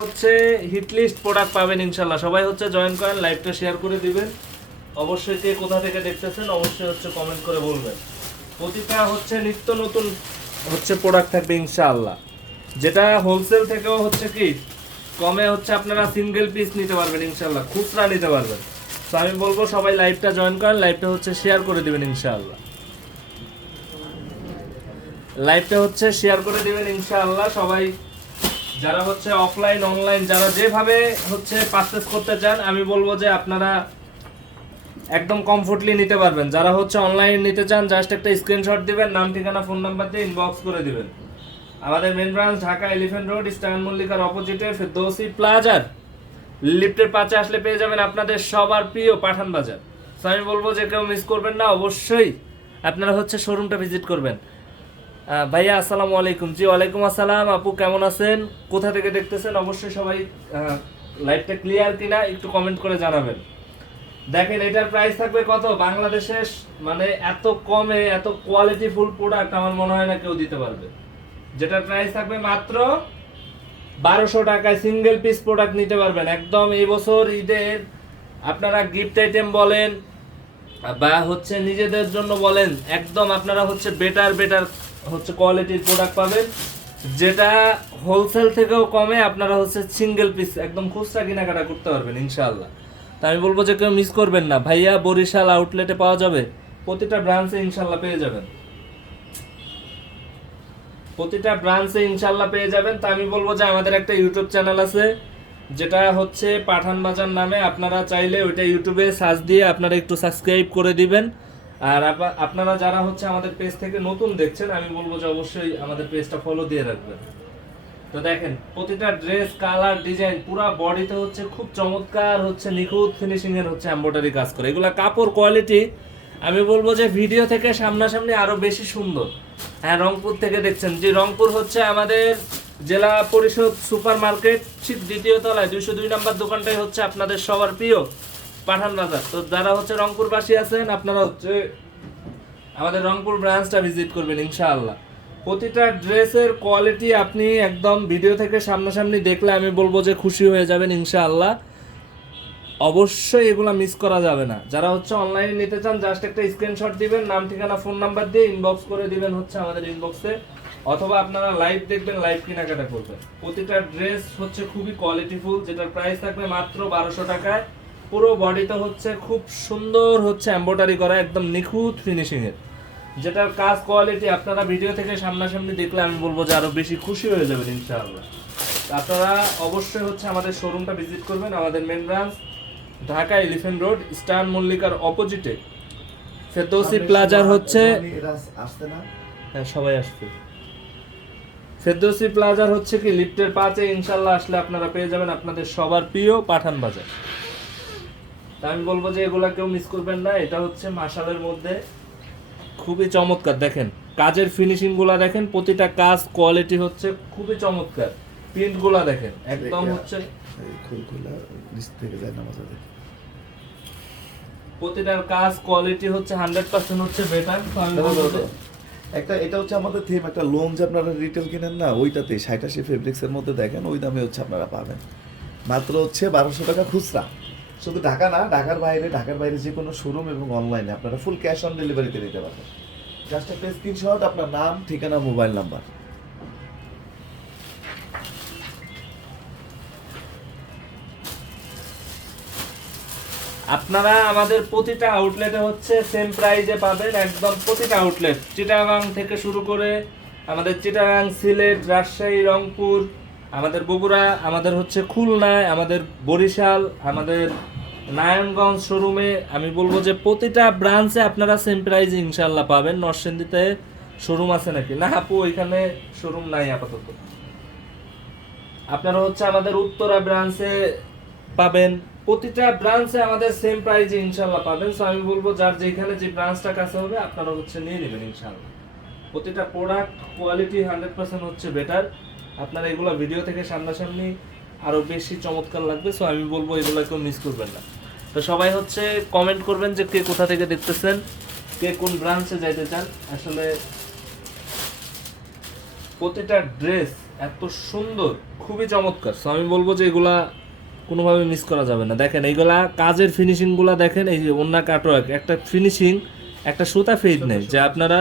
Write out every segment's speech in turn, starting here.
হচ্ছে hit list product পাবেন ইনশাল্লাহ সবাই হচ্ছে জয়েন করেন লাইভটা শেয়ার করে দিবেন। অবশ্যই কে কোথা থেকে দেখতেছেন, অবশ্যই হচ্ছে কমেন্ট করে বলবেন। প্রতিটা হচ্ছে নিত্য নতুন হচ্ছে প্রোডাক্ট থাকবে ইনশাআল্লাহ। যেটা হোলসেল থেকেও হচ্ছে কি, কমে হচ্ছে আপনারা সিঙ্গেল পিস নিতে পারবেন ইনশাআল্লাহ, খুচরা নিতে পারবেন। তো আমি বলব, সবাই লাইভটা জয়েন করেন লাইভটা হচ্ছে শেয়ার করে দিবেন ইনশাআল্লাহ। লাইভটা হচ্ছে শেয়ার করে দিবেন ইনশাআল্লাহ, সবাই যারা হচ্ছে অফলাইন অনলাইন যারা যেভাবে হচ্ছে পারচেস করতে চান, আমি বলব যে আপনারা একদম কমফোর্টলি নিতে পারবেন। যারা হচ্ছে অনলাইন নিতে চান জাস্ট একটা স্ক্রিনশট দিবেন, নাম, ঠিকানা ফোন নাম্বার দিয়ে ইনবক্স করে দিবেন। আমাদের main branch Dhaka elephant road eastern মল্লিকার অপোজিটে ফেরদৌসি প্লাজার লিফটের পাশে আসলে পেয়ে যাবেন আপনাদের সবার প্রিয় পাঠান বাজার। আমি বলব যে কেউ মিস করবেন না, অবশ্যই আপনারা হচ্ছে শোরুমটা ভিজিট করবেন। ভাইয়া, আসসালামু আলাইকুম। জি, ওয়ালাইকুম আসসালাম। আপু, কেমন আছেন? কোথা থেকে দেখতেছেন? অবশ্যই সবাই লাইভটা ক্লিয়ার কিনা একটু কমেন্ট করে জানাবেন। দেখেন, এটার প্রাইস থাকবে কত? বাংলাদেশের মানে এত কমে, এত কোয়ালিটি ফুল প্রোডাক্ট আমার মনে হয় না কেউ দিতে পারবে। যেটার প্রাইস থাকবে মাত্র বারোশো টাকায় সিঙ্গেল পিস প্রোডাক্ট নিতে পারবেন। একদম এই বছর ঈদের আপনারা গিফট আইটেম বলেন, বা হচ্ছে নিজেদের জন্য বলেন, একদম আপনারা হচ্ছে বেটার বেটার হচ্ছে কোয়ালিটির প্রোডাক্ট পাবেন। যেটা হোলসেল থেকেও কমে, আপনারা হচ্ছে সিঙ্গেল পিস একদম খুচরা কেনাকাটা করতে পারবেন, ইনশাআল্লাহ। তা আমি বলব যে কেউ মিস করবেন না। ভাইয়া বরিশাল আউটলেটে পাওয়া যাবে, প্রতিটা ব্রাঞ্চে ইনশাল্লাহ পেয়ে যাবেন। প্রতিটা ব্রাঞ্চে ইনশাল্লাহ পেয়ে যাবেন। তা আমি বলব যে আমাদের একটা ইউটিউব চ্যানেল আছে, যেটা হচ্ছে পাঠান বাজার নামে। আপনারা চাইলে ওইটা ইউটিউবে সার্চ দিয়ে আপনারা একটু সাবস্ক্রাইব করে দিবেন। আর আপা- আপনারা যারা হচ্ছে আমাদের পেজ থেকে নতুন দেখছেন, আমি বলব যে অবশ্যই আমাদের পেজটা ফলো দিয়ে রাখবেন। তো দেখেন, প্রতিটা ড্রেস কালার ডিজাইন পুরো বডিতে হচ্ছে খুব চমৎকার হচ্ছে নিখুঁত ফিনিশিং এর হচ্ছে এমব্রয়ডারি কাজ করে। এগুলা কাপড় কোয়ালিটি আমি বলব যে ভিডিও থেকে সামনাসামনি আরও বেশি সুন্দর। হ্যাঁ রংপুর থেকে দেখছেন যে রংপুর হচ্ছে আমাদের জেলা পরিষদ সুপার মার্কেট ঠিক দ্বিতীয় তলায়, দুইশো দুই নম্বর দোকানটাই হচ্ছে আপনাদের সবার প্রিয়। পাঠান বাজার তো যারা হচ্ছে রংপুরবাসী আছেন, আপনারা হচ্ছে আমাদের রংপুর ব্রাঞ্চটা ভিজিট করবেন, ইনশাআল্লাহ। প্রতিটা ড্রেসের কোয়ালিটি আপনি একদম ভিডিও থেকে সামনাসামনি দেখলে আমি বলব যে খুশি হয়ে যাবেন, ইনশাআল্লাহ। অবশ্যই এগুলো মিস করা যাবে না। যারা হচ্ছে অনলাইনে নিতে চান জাস্ট একটা স্ক্রিনশট দিবেন, নাম, ঠিকানা ফোন নাম্বার দিয়ে ইনবক্স করে দিবেন হচ্ছে আমাদের ইনবক্সে অথবা আপনারা লাইভ দেখবেন লাইভ কেনাকাটা করবেন। প্রতিটা ড্রেস হচ্ছে খুবই কোয়ালিটিফুল যেটার প্রাইস থাকবে মাত্র বারোশো টাকায়। পুরো বডিটা হচ্ছে খুব সুন্দর হচ্ছে এম্ব্রয়ডারি করা একদম নিখুঁত ফিনিশিং এর। যেটার কাজ কোয়ালিটি আপনারা ভিডিও থেকে সামনাসামনি দেখলে আমি বলব যে আরও বেশি খুশি হয়ে যাবেন ইনশাআল্লাহ। আপনারা অবশ্যই হচ্ছে আমাদের শোরুমটা ভিজিট করবেন আমাদের main branch Dhaka elephant road eastern মল্লিকার অপোজিটে ফেরদৌসি প্লাজার হচ্ছে হ্যাঁ সবাই আসবে ফেরদৌসি প্লাজার হচ্ছে কি লিফটের পাঁচে ইনশাল্লাহ আসলে আপনারা পেয়ে যাবেন আপনাদের সবার প্রিয় পাঠান বাজার। আমি বলব যে এগুলা কেউ মিস করবেন না এটা হচ্ছে মাসালের মধ্যে খুবই চমৎকার। দেখেন কাজের ফিনিশিংগুলা দেখেন প্রতিটা কাজ কোয়ালিটি হচ্ছে খুবই চমৎকার। প্রিন্টগুলা দেখেন একদম হচ্ছে। প্রতিটার কাজ কোয়ালিটি হচ্ছে হান্ড্রেড পার্সেন্ট হচ্ছে বেটার একটা এটা হচ্ছে আমাদের থিম একটা লোন যে আপনারা রিটেল কিনেন না ওইটাতে ষাট আশি ফেব্রিক্স এর মধ্যে দেখেন ওই দামে হচ্ছে আপনারা পাবেন। মাত্র হচ্ছে বারোশো টাকা খুচরা। শুধু ঢাকা না, ঢাকার বাইরে ঢাকার বাইরে যে কোনো শোরুম এবং অনলাইনে আপনারা ফুল ক্যাশ অন ডেলিভারিতে নিতে পারবেন। জাস্ট একটা স্ক্রিনশট আপনার নাম, ঠিকানা মোবাইল নাম্বার আপনারা আমাদের প্রতিটা আউটলেটে হচ্ছে সেম প্রাইজে পাবেন, একদম প্রতিটা আউটলেট চিটাগাং থেকে শুরু করে আমাদের চিটাগাং, সিলেট, রাজশাহী, রংপুর আমাদের বগুড়া, আমাদের হচ্ছে খুলনায় আমাদের বরিশাল, আমাদের নারায়ণগঞ্জ শোরুমে আমি বলব যে প্রতিটা ব্রাঞ্চে আপনারা সেম প্রাইজে ইনশাল্লাহ পাবেন। নরসিংদীতে শোরুম আছে নাকি? না আপু, ওইখানে শোরুম নাই আপাতত। আপনারা হচ্ছে আমাদের উত্তরা ব্রাঞ্চে পাবেন। প্রতিটা ব্রাঞ্চে আমাদের সেম প্রাইজে ইনশাল্লাহ পাবেন। সো আমি বলব যার যেখানে যে ব্রাঞ্চটা কাছে হবে, আপনারা হচ্ছে নিয়ে নেবেন ইনশাল্লাহ প্রতিটা প্রোডাক্ট কোয়ালিটি হান্ড্রেড পার্সেন্ট হচ্ছে বেটার আপনারা এগুলো ভিডিও থেকে সামনাসামনি আরও বেশি চমৎকার লাগবে সো আমি বলব এগুলো কেউ মিস করবেন না। তো সবাই হচ্ছে কমেন্ট করবেন যে কে কোথা থেকে দেখতেছেন, কে কোন ব্রাঞ্চে যাইতে চান। আসলে প্রতিটা ড্রেস এত সুন্দর, খুবই চমৎকার। সো আমি বলব যে এগুলা কোনোভাবে মিস করা যাবে না। দেখেন, এইগুলা কাজের ফিনিশিংগুলা দেখেন, এই যে অন্য কাটওয়ার্ক একটা ফিনিশিং একটা সুতা ফেদ নেই, যে আপনারা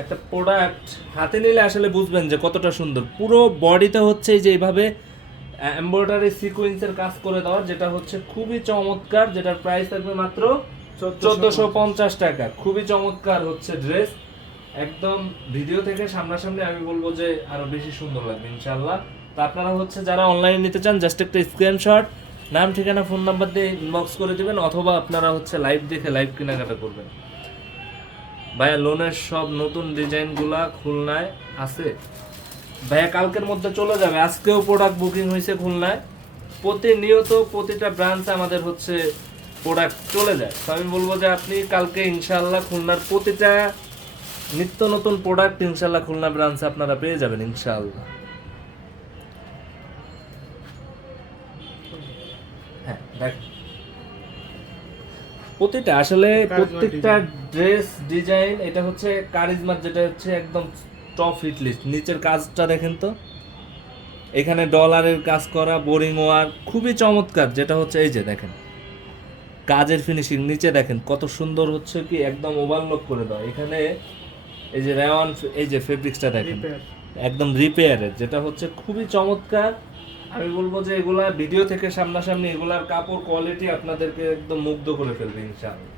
একটা প্রোডাক্ট হাতে নিলে আসলে বুঝবেন যে কতটা সুন্দর। পুরো বডিতে হচ্ছে যে এইভাবে এমব্রয়ডারি সিকোয়েন্সের কাজ করে দেওয়া যেটা হচ্ছে খুবই চমৎকার যেটার প্রাইস থাকবে মাত্র চোদ্দশো পঞ্চাশ টাকা। খুবই চমৎকার হচ্ছে ড্রেস একদম ভিডিও থেকে সামনাসামনি আমি বলব যে আরও বেশি সুন্দর লাগবে ইনশাল্লাহ তা আপনারা হচ্ছে যারা অনলাইনে নিতে চান জাস্ট একটা স্ক্রিনশট নাম ঠিকানা ফোন নাম্বার দিয়ে ইনবক্স করে দিবেন অথবা আপনারা হচ্ছে লাইভ দেখে লাইভ কেনাকাটা করবেন। ভাইয়া, লোনের সব নতুন ডিজাইনগুলা খুলনায় আছে? ভাইয়া, কালকের মধ্যে চলে যাবে। আজকেও প্রোডাক্ট বুকিং হয়েছে খুলনায়। প্রতিনিয়ত প্রতিটা ব্রাঞ্চ আমাদের হচ্ছে প্রোডাক্ট চলে যায়। তো আমি বলব যে আপনি কালকে ইনশাল্লাহ খুলনার প্রতিটা নিত্য নতুন প্রোডাক্ট ইনশাল্লাহ খুলনা ব্রাঞ্চে আপনারা পেয়ে যাবেন ইনশাল্লাহ প্রতিটা আসলে প্রত্যেকটা ড্রেস ডিজাইন এটা হচ্ছে কারিজমার যেটা হচ্ছে একদম টপ হিট লিস্ট নিচের কাজটা দেখেন তো। এখানে ডলারের কাজ করা বোরিং ওয়ার খুবই চমৎকার। যেটা হচ্ছে এই যে দেখেন কাজের ফিনিশিং নিচে দেখেন কত সুন্দর হচ্ছে কি একদম ওভারলোক করে দাও এখানে এই যে রেওয়ান এই যে ফেব্রিক্সটা দেখেন। একদম রিপেয়ারের যেটা হচ্ছে খুবই চমৎকার। আমি বলব যে এগুলা ভিডিও থেকে সামনাসামনি এগুলার কাপড় কোয়ালিটি আপনাদেরকে একদম মুগ্ধ করে ফেলবে ইনশাআল্লাহ।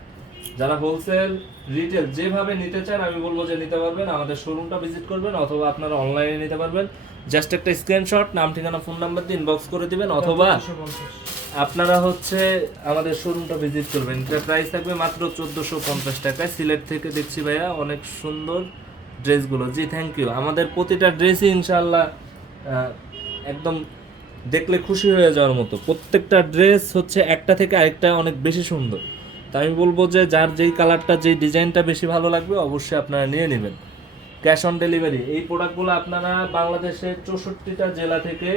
যারা হোলসেল রিটেল যেভাবে নিতে চান আমি বলব যে নিতে পারবেন। আমাদের শোরুমটা ভিজিট করবেন অথবা আপনারা অনলাইনে নিতে পারবেন। জাস্ট একটা স্ক্রিনশট নাম ঠিকানা ফোন নাম্বার দিয়ে ইনবক্স করে দিবেন অথবা আপনারা হচ্ছে আমাদের শোরুমটা ভিজিট করবেন। এটার প্রাইস থাকবে মাত্র চোদ্দোশো পঞ্চাশ টাকায়। সিলেট থেকে দেখছি ভাইয়া অনেক সুন্দর ড্রেসগুলো জি থ্যাংক ইউ আমাদের প্রতিটা ড্রেসই ইনশাল্লাহ একদম দেখলে খুশি হয়ে যাওয়ার মতো। প্রত্যেকটা ড্রেস হচ্ছে একটা থেকে আরেকটা অনেক বেশি সুন্দর। তা আমি বলব যে যার যেই কালারটা যেই ডিজাইনটা বেশি ভালো লাগবে, অবশ্যই আপনারা নিয়ে নেবেন। ক্যাশ অন ডেলিভারি এই প্রোডাক্টগুলো আপনারা বাংলাদেশের চৌষট্টিটা জেলা থেকে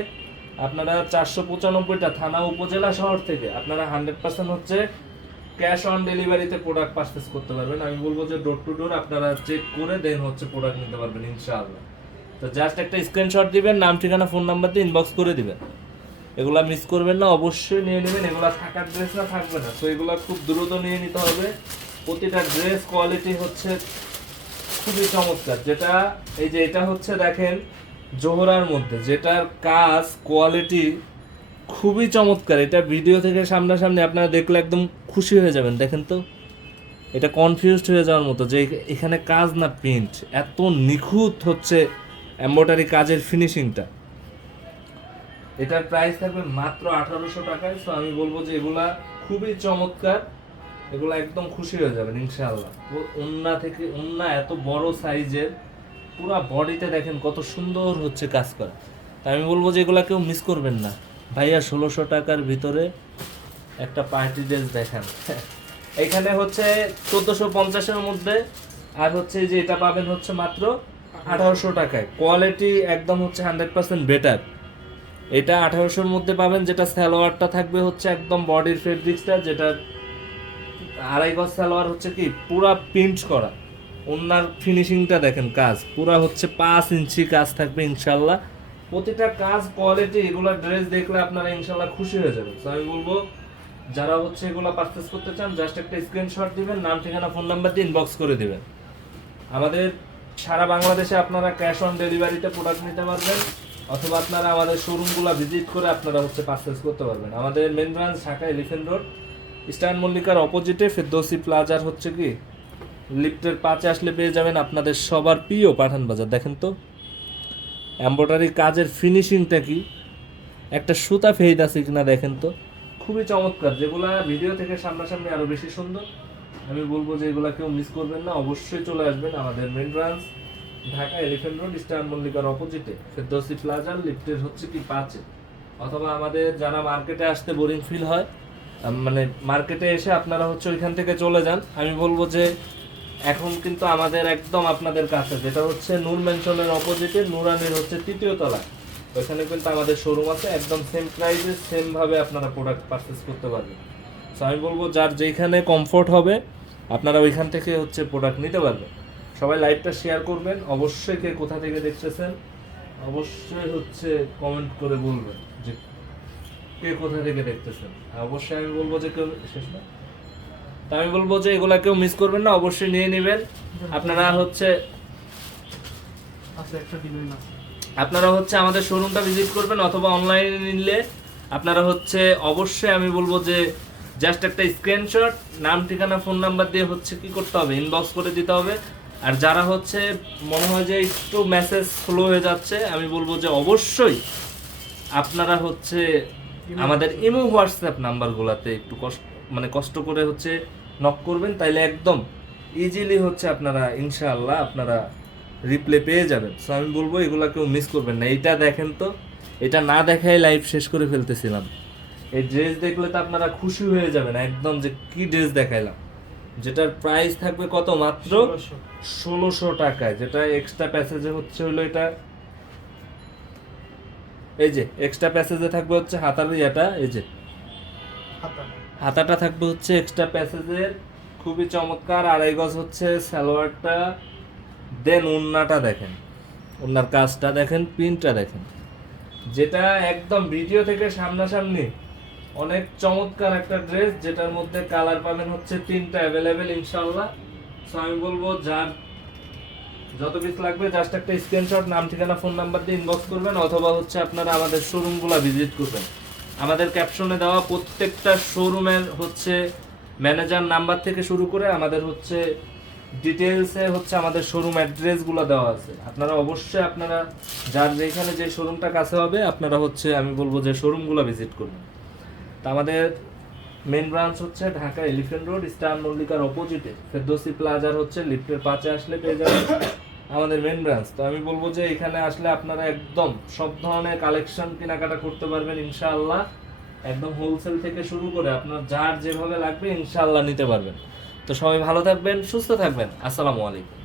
আপনারা চারশো পঁচানব্বইটা থানা, উপজেলা শহর থেকে আপনারা হান্ড্রেড পার্সেন্ট হচ্ছে ক্যাশ অন ডেলিভারিতে প্রোডাক্ট পারচেস করতে পারবেন। আমি বলব যে ডোর টু ডোর আপনারা চেক করে দেন হচ্ছে প্রোডাক্ট নিতে পারবেন, ইনশাআল্লাহ। তো জাস্ট একটা স্ক্রিনশট দিবেন, নাম, ঠিকানা ফোন নাম্বার দিয়ে ইনবক্স করে দিবেন। এগুলো মিস করবেন না, অবশ্যই নিয়ে নেবেন। এগুলো থাকার ড্রেস না, থাকবে না। তো এগুলো খুব দ্রুত নিয়ে নিতে হবে। প্রতিটা ড্রেস কোয়ালিটি হচ্ছে খুবই চমৎকার। যেটা, এই যে এটা হচ্ছে দেখেন, জোহরার মধ্যে। যেটার কাজ কোয়ালিটি খুবই চমৎকার। এটা ভিডিও থেকে সামনাসামনি আপনারা দেখলে একদম খুশি হয়ে যাবেন। দেখেন তো, এটা কনফিউজড হয়ে যাওয়ার মতো যে এখানে কাজ না প্রিন্ট এত নিখুঁত হচ্ছে এম্ব্রয়ডারি কাজের ফিনিশিংটা এটার প্রাইস থাকবে মাত্র আঠারোশো টাকায়। সো আমি বলব যে এগুলা খুবই চমৎকার। এগুলো একদম খুশি হয়ে যাবেন, ইনশাআল্লাহ। উন্না থেকে উন্না এত বড় সাইজের পুরা বডিতে দেখেন কত সুন্দর হচ্ছে কাজ করা। তাই আমি বলব যে এগুলা কেউ মিস করবেন না। ভাইয়া ষোলোশো টাকার ভিতরে একটা পার্টি ড্রেস দেখান। এখানে হচ্ছে চোদ্দোশো পঞ্চাশের মধ্যে, আর হচ্ছে যে এটা পাবেন হচ্ছে মাত্র আঠারোশো টাকায়। কোয়ালিটি একদম হচ্ছে হান্ড্রেড পার্সেন্ট বেটার এটা আঠারোশোর মধ্যে পাবেন, যেটা সালোয়ারটা থাকবে হচ্ছে একদম বডির ফেব্রিক্সটা যেটা আড়াই গজ সালোয়ার হচ্ছে কি, পুরা প্রিন্ট করা। ওনার ফিনিশিংটা দেখেন কাজ, পুরা হচ্ছে পাঁচ ইঞ্চি কাজ থাকবে ইনশাল্লাহ। প্রতিটা কাজ কোয়ালিটি এগুলো ড্রেস দেখলে আপনারা ইনশাল্লাহ খুশি হয়ে যাবেন। তো আমি বলব, যারা হচ্ছে এগুলো পারচেস করতে চান জাস্ট একটা স্ক্রিনশট দিবেন, নাম, ঠিকানা ফোন নাম্বার দিয়ে ইনবক্স করে দিবেন। আমাদের সারা বাংলাদেশে আপনারা ক্যাশ অন ডেলিভারিতে প্রোডাক্ট নিতে পারবেন, অথবা আপনারা আমাদের শোরুমগুলো ভিজিট করে আপনারা হচ্ছে পারচেস করতে পারবেন। আমাদের main branch Dhaka elephant road eastern মল্লিকার অপোজিটে ফেরদৌসি প্লাজার হচ্ছে কি লিফটের পাঁচে আসলে পেয়ে যাবেন আপনাদের সবার প্রিয় পাঠান বাজার। দেখেন তো এম্ব্রয়ডারি কাজের ফিনিশিংটা কি, একটা সুতা ফেইদ আছে কিনা দেখেন তো। খুবই চমৎকার, যেগুলা ভিডিও থেকে সামনাসামনি আরও বেশি সুন্দর। আমি বলব যে এগুলা কেউ মিস করবেন না, অবশ্যই চলে আসবেন আমাদের main branch Dhaka elephant road eastern মল্লিকার অপোজিটে ফেরদৌসি প্লাজার লিফটের হচ্ছে কি পাঁচে। অথবা আমাদের যারা মার্কেটে আসতে বোরিং ফিল হয় মানে মার্কেটে এসে আপনারা হচ্ছে ওইখান থেকে চলে যান। আমি বলব যে এখন কিন্তু আমাদের একদম আপনাদের কাছে, যেটা হচ্ছে নূর ম্যানশনের অপোজিটে নুরানের হচ্ছে তৃতীয় তলা। ওইখানে কিন্তু আমাদের শোরুম আছে, একদম সেম প্রাইসে সেমভাবে আপনারা প্রোডাক্ট পারচেস করতে পারবেন। তো আমি বলব যার যেখানে কমফোর্ট হবে আপনারা ওইখান থেকে হচ্ছে প্রোডাক্ট নিতে পারবেন। সবাই লাইভটা শেয়ার করবেন। অবশ্যই কে কোথা থেকে দেখতেছেন অবশ্যই হচ্ছে কমেন্ট করে বলবেন যে কে কোথা থেকে দেখতেছেন। অবশ্যই আমি বলব যে কেউ শেষ না? তা আমি বলব যে এগুলা কেউ মিস করবেন না অবশ্যই নিয়ে নেবেন। আপনারা হচ্ছে আছে আপনারা হচ্ছে আমাদের শোরুমটা ভিজিট করবেন অথবা অনলাইনে নিলে আপনারা হচ্ছে অবশ্যই আমি বলব যে জাস্ট একটা স্ক্রিনশট নাম ঠিকানা ফোন নাম্বার দিয়ে হচ্ছে কি করতে হবে? ইনবক্স করে দিতে হবে। আর যারা হচ্ছে মনে হয় যে একটু মেসেজ স্লো হয়ে যাচ্ছে আমি বলব যে অবশ্যই আপনারা হচ্ছে আমাদের ইমো হোয়াটসঅ্যাপ নাম্বারগুলোতে একটু কষ্ট মানে কষ্ট করে হচ্ছে নক করবেন তাইলে একদম ইজিলি হচ্ছে আপনারা ইনশাআল্লাহ আপনারা রিপ্লে পেয়ে যাবেন। সো আমি বলব এগুলা কেউ মিস করবেন না। এইটা দেখেন তো এটা না দেখাই লাইভ শেষ করে ফেলতেছিলাম। এই ড্রেস দেখলে তো আপনারা খুশি হয়ে যাবেন একদম যে কি ড্রেস দেখাইলাম। যেটার প্রাইস থাকবে কত মাত্র? ষোলোশো টাকায় যেটা এক্সট্রা প্যাসেজে হচ্ছে হলো এটা। এই যে এক্সট্রা প্যাসেজে থাকবে হচ্ছে হাতার ইয়েটা এই যে। হাতা। হাতাটা থাকবে হচ্ছে এক্সট্রা প্যাসেজের খুবই চমৎকার আড়াই গজ হচ্ছে সালোয়ারটা। দেন উন্নাটা দেখেন উন্নার কাজটা দেখেন প্রিন্টটা দেখেন। যেটা একদম ভিডিও থেকে সামনাসামনি অনেক চমৎকার একটা ড্রেস, যেটার মধ্যে কালার পাবেন হচ্ছে তিনটা অ্যাভেলেবেল ইনশাল্লাহ সো আমি বলব, যার যত পিস লাগবে জাস্ট একটা স্ক্রিনশট নাম, ঠিকানা ফোন নাম্বার দিয়ে ইনবক্স করবেন, অথবা হচ্ছে আপনারা আমাদের শোরুমগুলো ভিজিট করবেন। আমাদের ক্যাপশনে দেওয়া প্রত্যেকটা শোরুমের হচ্ছে ম্যানেজার নাম্বার থেকে শুরু করে আমাদের হচ্ছে ডিটেলসে হচ্ছে আমাদের শোরুম অ্যাড্রেসগুলো দেওয়া আছে। আপনারা অবশ্যই আপনারা, যার যেখানে যে শোরুমটা কাছে হবে, আপনারা হচ্ছে, আমি বলব যে শোরুমগুলো ভিজিট করবেন। তা আমাদের মেন ব্রাঞ্চ হচ্ছে ঢাকা এলিফ্যান্ট রোড স্টার মল্লিকার অপোজিটে ফেরদৌসি প্লাজার হচ্ছে লিফটের পাশে আসলে পেয়ে যাবেন আমাদের মেন ব্রাঞ্চ তো আমি বলব যে এখানে আসলে আপনারা একদম সব ধরনের কালেকশন কেনাকাটা করতে পারবেন ইনশাআল্লাহ। একদম হোলসেল থেকে শুরু করে আপনার যার যেভাবে লাগবে ইনশাআল্লাহ নিতে পারবেন। তো সবাই ভালো থাকবেন, সুস্থ থাকবেন। আসসালামু আলাইকুম।